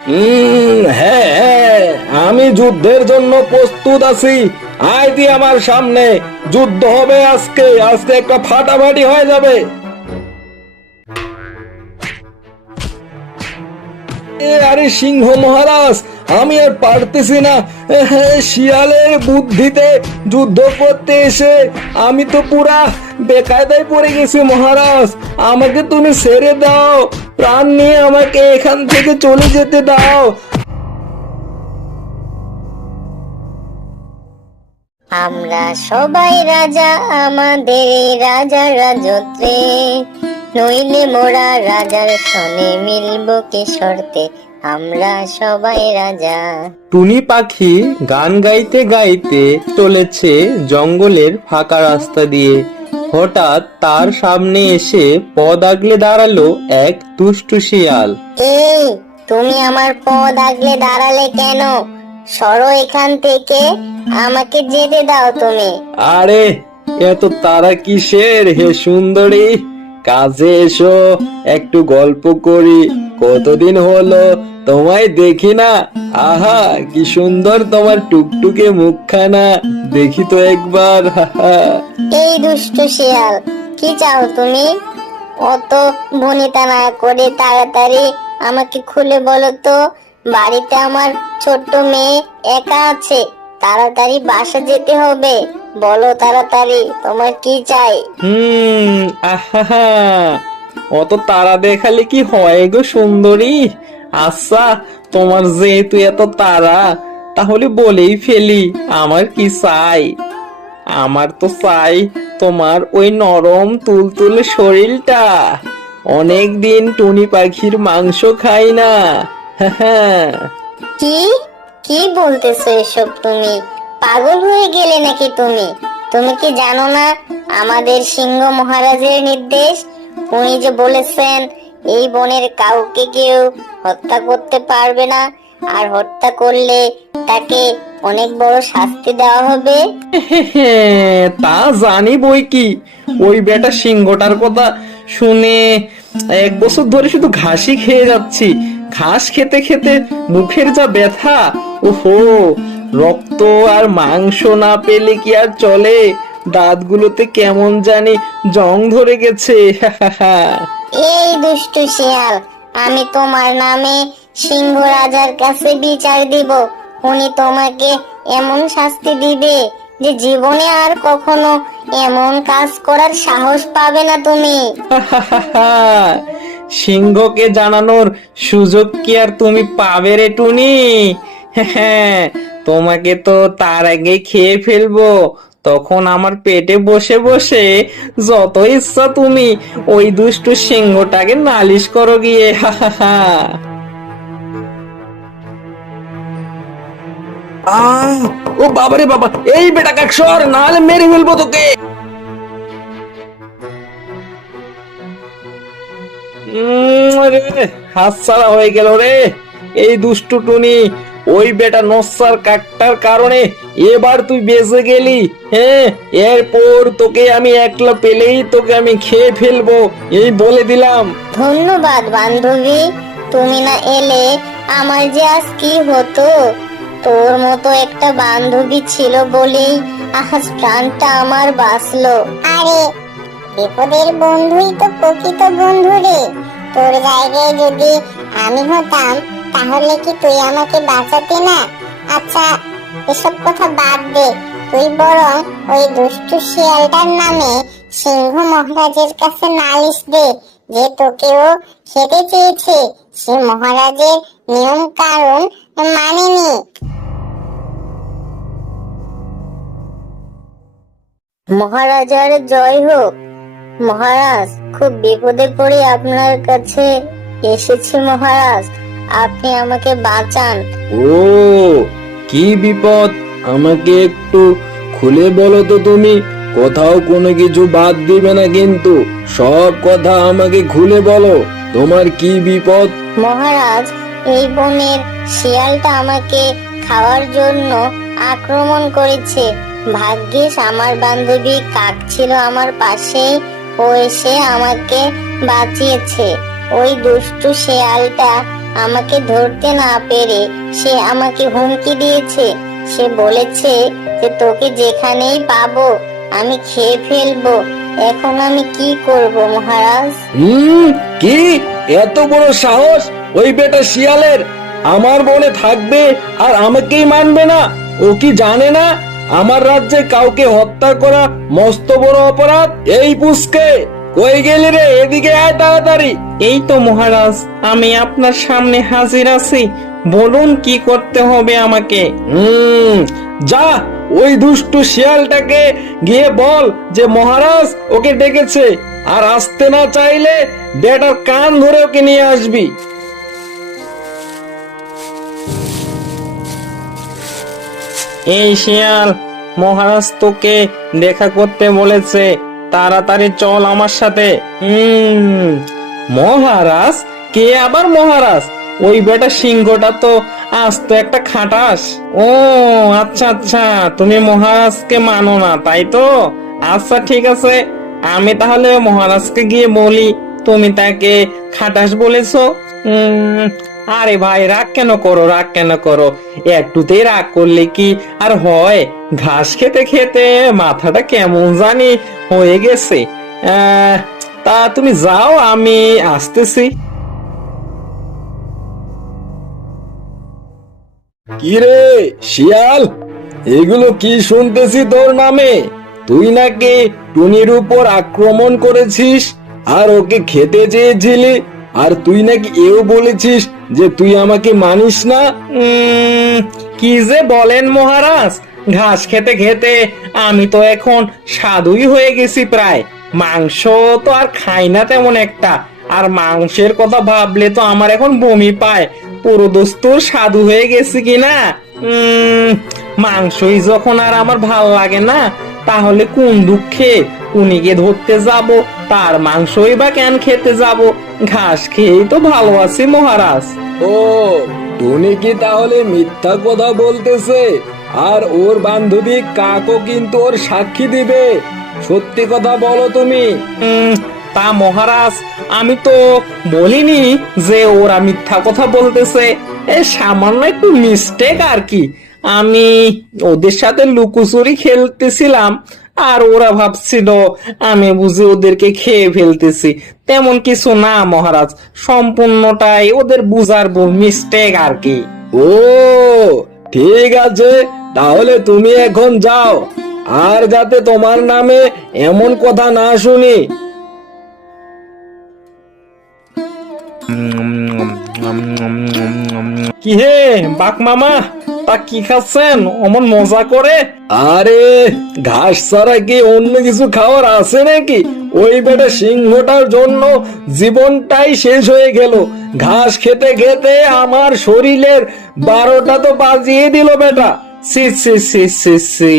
হ্যাঁ হ্যাঁ, আমি যুদ্ধের জন্য প্রস্তুত আছি। আয় তুই আমার সামনে, যুদ্ধ হবে আজকে, আজকে একটা ফাটাফাটি হয়ে যাবে। আরে সিংহ মহারাজ, আমি আর পারতেছি না। শিয়ালের বুদ্ধিতে যুদ্ধ করতে এসে আমি তো পুরা বেকায়দায় পড়ে গেছি মহারাজ। আমাকে তুমি ছেড়ে দাও, প্রাণ নিয়ে আমাকে এখান থেকে চলে যেতে দাও। আমরা সবাই রাজা, আমাদের এই রাজার রাজত্বে, নইলে মোরা রাজার সনে মিলবো কি শর্তে, আমরা সবাই রাজা। টুনি পাখি গান গাইতে গাইতে চলেছে জঙ্গলের ফাঁকা রাস্তা দিয়ে। হঠাৎ তার সামনে এসে পথ আগলে দাঁড়ালো এক দুষ্টু শিয়াল। এই, তুমি আমার পথ আগলে দাঁড়ালে কেন? সরো এখান থেকে, আমাকে যেতে দাও তুমি। আরে এত তারা কিসের হে সুন্দরী, কাছে এসো, একটু গল্প করি। কতদিন হলো তোমায় দেখি না। আহা কি সুন্দর তোমার টুকটুকে মুখখানা, দেখি তো একবার। এই দুষ্টু শিয়াল, কি চাও তুমি? অত ভনিতা না করে তাড়াতাড়ি আমাকে খুলে বলো তো। বাড়িতে আমার ছোট্ট মেয়ে একা আছে, তাড়াতাড়ি বাসা যেতে হবে। বলো তাড়াতাড়ি, তোমার কি চাই? আহা, অত তারা দেখালে কি হয় গো সুন্দরী? আচ্ছা, তোমার যেহেতু এত তারা, তাহলে বলেই ফেলি আমার কি চাই। আমার তো চাই তোমার ওই নরম তুলতুলে শরীরটা। অনেক দিন টুনি পাখির মাংস খাই না। কি কি বলতেছো এসব? তুমি পাগল হয়ে গেলে নাকি? তুমি তুমি কি জানো না আমাদের সিংহ মহারাজের নির্দেশ? উনি যে বলেছেন এই বনের কাউকে কেউ হত্যা করতে পারবে না, আর হত্যা করলে তাকে অনেক বড় শাস্তি দেওয়া হবে। তা জানি বই কি। ওই বেটা সিংহটার কথা শুনে 1 বছর ধরে শুধু ঘাসই খেয়ে যাচ্ছি। ঘাস খেতে খেতে মুখের যা ব্যথা, ওহো, রক্ত আর মাংস না পেলে কি আর চলে? দাঁতগুলোতে কেমন জানি জং ধরে গেছে। এই দুষ্টু শিয়াল, আমি তোমার নামে সিংহ রাজার কাছে বিচার দিব। উনি তোমাকে এমন শাস্তি দিবে যে জীবনে আর কখনো এমন কাজ করার সাহস পাবে না তুমি। সিংহকে জানানোর সুযোগ কি আর তুমি পাবে রে টুনি? হ্যাঁ, তোমাকে তো তার আগে খেয়ে ফেলবো। তখন আমার পেটে বসে বসে যত ইচ্ছা তুমি ওই দুষ্টু সিংহটাকে নালিশ করো গিয়ে। ও বাবারে বাবা, এই বেটা কাকসর, নাহলে মেরে ফেলবো তোকে। রে, হাতছাড়া হয়ে গেল রে এই দুষ্টু টুনি। ওই বেটা নস্যার কাকটার কারণে এবার তুই বেঁচে গেলি। হ্যাঁ, এরপর তোকে আমি একলা পেলেই তোকে আমি খেয়ে ফেলবো, এই বলে দিলাম। ধন্যবাদ বান্ধবী, তুমি না এলে আমার যে আজ কি হতো। তোর মতো একটা বান্ধবী ছিল বলেই আজ প্রাণটা আমার বাঁচলো। আরে, বিপদের বন্ধুই তো প্রকৃত বন্ধু রে। তোর জায়গায় যদি আমি হতাম, তাহলে কি তুই আমাকে বাঁচাতে না? আচ্ছা, এসব কথা বাদ দে। তুই বরং ওই দুষ্টু শিয়ালটার নামে সিংহ মহারাজের কাছে নালিশ দে যে তোকেও খেতে চেয়েছে, সে মহারাজের নিয়ম কানুন মানেনি। মহারাজার জয় হোক। মহারাজ, খুব বিপদে পড়ে আপনার কাছে এসেছি মহারাজ, আপনি আমাকে বাঁচান। ও, কি বিপদ? আমাকে একটু খুলে বলো তো তুমি। কোথাও কোনো কিছু বাদ দিবে না কিন্তু, সব কথা আমাকে খুলে বলো। তোমার কি বিপদ? মহারাজ, এই বনের শিয়ালটা আমাকে খাওয়ার জন্য আক্রমণ করেছে। ভাগ্যিস আমার বান্ধবী কাক ছিল আমার পাশে, ও এসে আমাকে বাঁচিয়েছে। ওই দুষ্টু শিয়ালটা আমাকে ধরতে না পেরে সে আমাকে হুমকি দিয়েছে। সে বলেছে যে তোকে যেখানেই পাবো আমি খেয়ে ফেলবো। এখন আমি কি করব মহারাজ? কি এত বড় সাহস ওই বেটা শিয়ালের! আমার বনে থাকবে আর আমাকেই মানবে না? ও কি জানে না আমার রাজ্যে কাউকে হত্যা করা মস্ত বড় অপরাধ? এই পুষ্কে, কই গেলি রে? এদিকে আয় তাড়াতাড়ি। এই তো মহারাজ, আমি আপনার সামনে হাজির আছি। বলুন কি করতে হবে আমাকে। যা, ওই দুষ্টু শিয়ালটাকে গিয়ে বল যে মহারাজ ওকে ডেকেছে, আর আসতে না চাইলে বেটার কান ধরে ওকে নিয়ে আসবি। এই শিয়াল, মহারাজ তোকে দেখা করতে বলেছে, তাড়াতাড়ি চল আমার সাথে। মহারাজ? কে আবার মহারাজ? ওই বেটা সিংহটা তো আস্ত একটা খাটাস। ও আচ্ছা আচ্ছা, তুমি মহারাজকে মানো না তাই তো? আচ্ছা ঠিক আছে, আমি তাহলে মহারাজকে গিয়ে বলি তুমি তাকে খাটাস বলেছো। আরে ভাই, রাগ কেন করো, রাগ কেন করো? একটুতেই রাগ করলে কি আর হয়? ঘাস খেতে খেতে মাথাটা কেমন জানি হয়ে গেছে। তা তুমি যাও, আমি আসতেছি। কি রে শিয়াল, এগুলো কি শুনতেছি তোর নামে? তুই নাকি টুনির উপর আক্রমণ করেছিস আর ওকে খেতে চেয়েছিলি, আর তুই নাকি এও বলেছিস যে তুই আমাকে মানিস না। কি যে বলেন মহারাজ, ঘাস খেতে খেতে আমি তো এখন সাধুই হয়ে গেছি প্রায়। মাংস তো আর খাই না তেমন একটা, আর মাংসের কথা ভাবলে তো আমার এখন বমি পায়। পুরো দোস্তুর সাধু হয়ে গেছি কিনা। মাংসই যখন আর আমার ভাল লাগে না, তাহলে কোন দুঃখে উনিকে ধরতে যাব, তার মাংসই বা কেন খেতে যাব? ঘাস খেয়েই তো ভালো আছি মহারাজ। ও, টুনি কি তাহলে মিথ্যা কথা বলতেছে? আর ওর বান্ধবী কাকও কিন্তু ওর সাক্ষী দিবে। সত্যি কথা বলো তুমি। তা মহারাজ, আমি তো বলিনি যে ওরা মিথ্যা কথা বলতেছে। সামান্য একটু মিস্টেক আর কি। আমি ওদের সাথে লুকোচুরি খেলতেছিলাম, আর ওরা ভাবছিল আমি বুঝি ওদেরকে খেয়ে ফেলতেছি। তেমন কিছু না মহারাজ, সম্পূর্ণটাই ওদের বুঝার মিস্টেক আর কি। ও ঠিক আছে, তাহলে তুমি এখন যাও, আর যাতে তোমার নামে এমন কথা না শুনি। কি হে বাঘ মামা, তা কি খাচ্ছেন অমন মজা করে? আরে ঘাস ছাড়া কি অন্য কিছু খাওয়ার আছে নাকি? ওই বেটা সিংহটার জন্য জীবনটাই শেষ হয়ে গেল। ঘাস খেতে খেতে আমার শরীরের 12টা তো বাজিয়ে দিল বেটা। সি সি সি সি সি,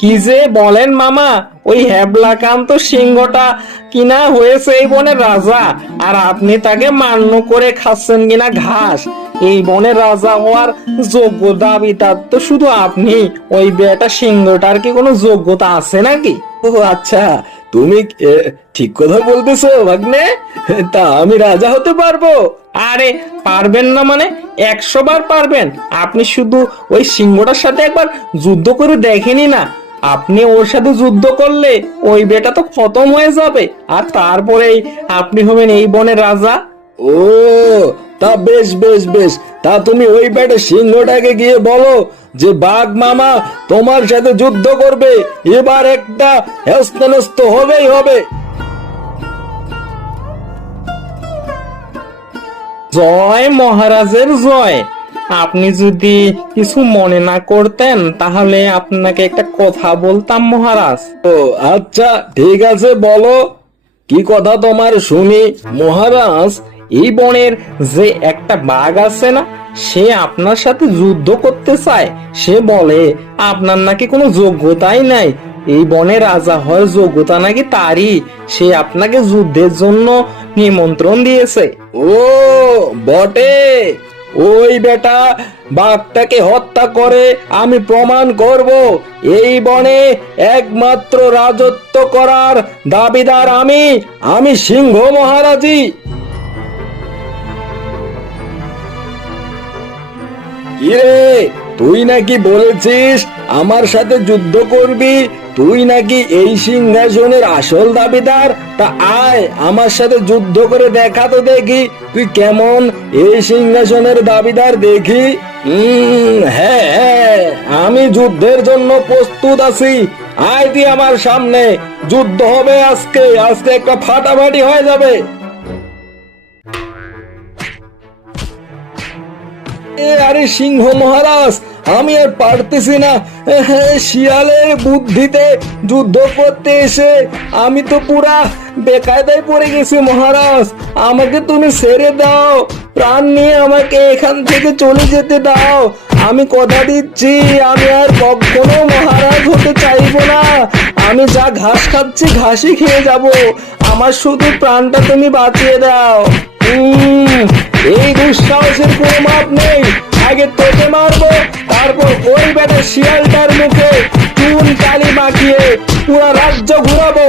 কি যে বলেন মামা, ওই হ্যাবলাকান্ত সিংহটা কিনা হয়েছে এই বনের রাজা, আর আপনি তাকে মান্য করে খাচ্ছেন কিনা ঘাস। এই বনের রাজা হওয়ার যোগ্য দাবিদার তো শুধু আপনি। ওই বেটা সিংহটার কি কোনো যোগ্যতা আছে নাকি? ও আচ্ছা, তুমি ঠিক কথা বলতেছো ভাগ্নে। তা আমি রাজা হতে পারবো? আরে পারবেন না মানে 100 বার পারবেন। আপনি শুধু ওই সিংহটার সাথে একবার যুদ্ধ করে দেখেনি না। আপনি ওর সাথে যুদ্ধ করলে ওই বেটা তো খতম হয়ে যাবে, আর তারপরেই আপনি হবেন এই বনের রাজা। ও তা বেশ বেশ বেশ, তা তুমি ওই বেটা সিংহটাকে গিয়ে বলো যে বাঘ মামা তোমার সাথে যুদ্ধ করবে, এবার একটা হেস্তনেস্ত হবেই হবে। জয় মহারাজের জয়। আপনি যদি কিছু মনে না করতেন তাহলে আপনাকে একটা কথা বলতাম মহারাজ। ও আচ্ছা ঠিক আছে, বলো কি কথা তোমার শুনি। মহারাজ, এই বনের যে একটা বাঘ আছে না, সে আপনার সাথে যুদ্ধ করতে চায়। সে বলে আপনার নাকি কোনো যোগ্যতাই নাই, এই বনে রাজা হওয়ার যোগ্যতা নাকি তারই। সে আপনাকে যুদ্ধের জন্য নিমন্ত্রণ দিয়েছে। ও বটে, ওই বেটা বাঘটাকে হত্যা করে আমি প্রমাণ করব এই বনে একমাত্র রাজত্ব করার দাবিদার আমি সিংহ মহারাজই। কিরে, তুই নাকি বলেছিস আমার সাথে যুদ্ধ করবি? তুই নাকি এই সিংহাসনের আসল দাবিদার? তা আয় আমার সাথে যুদ্ধ করে দেখা তো দেখি তুই কেমন এই সিংহাসনের দাবিদার দেখি। হ্যাঁ হ্যাঁ, আমি যুদ্ধের জন্য প্রস্তুত আছি। আয় তুই আমার সামনে, যুদ্ধ হবে আজকে। আজকে একটা ফাটাফাটি হয়ে যাবে। আরে সিংহ মহারাজ, আমি আর পারতেছি না। শিয়ালের বুদ্ধিতে যুদ্ধ করতে এসে আমি তো পুরা বেকায়দায় পড়ে গেছি মহারাজ। আমাকে তুমি ছেড়ে দাও, প্রাণ নিয়ে আমাকে এখান থেকে চলে যেতে দাও। আমি কথা দিচ্ছি, আমি আর কখনো মহারাজ হতে চাইবো না। আমি যা ঘাস খাচ্ছি ঘাসই খেয়ে যাব। আমার শুধু প্রাণটা তুমি বাঁচিয়ে দাও। এই দুঃসাহসের কোনো মাপ নেই। আগে তোকে মারবো, তারপর ওই বেটা শিয়ালটার মুখে চুন কালি মাখিয়ে পুরা রাজ্য ঘুরাবো।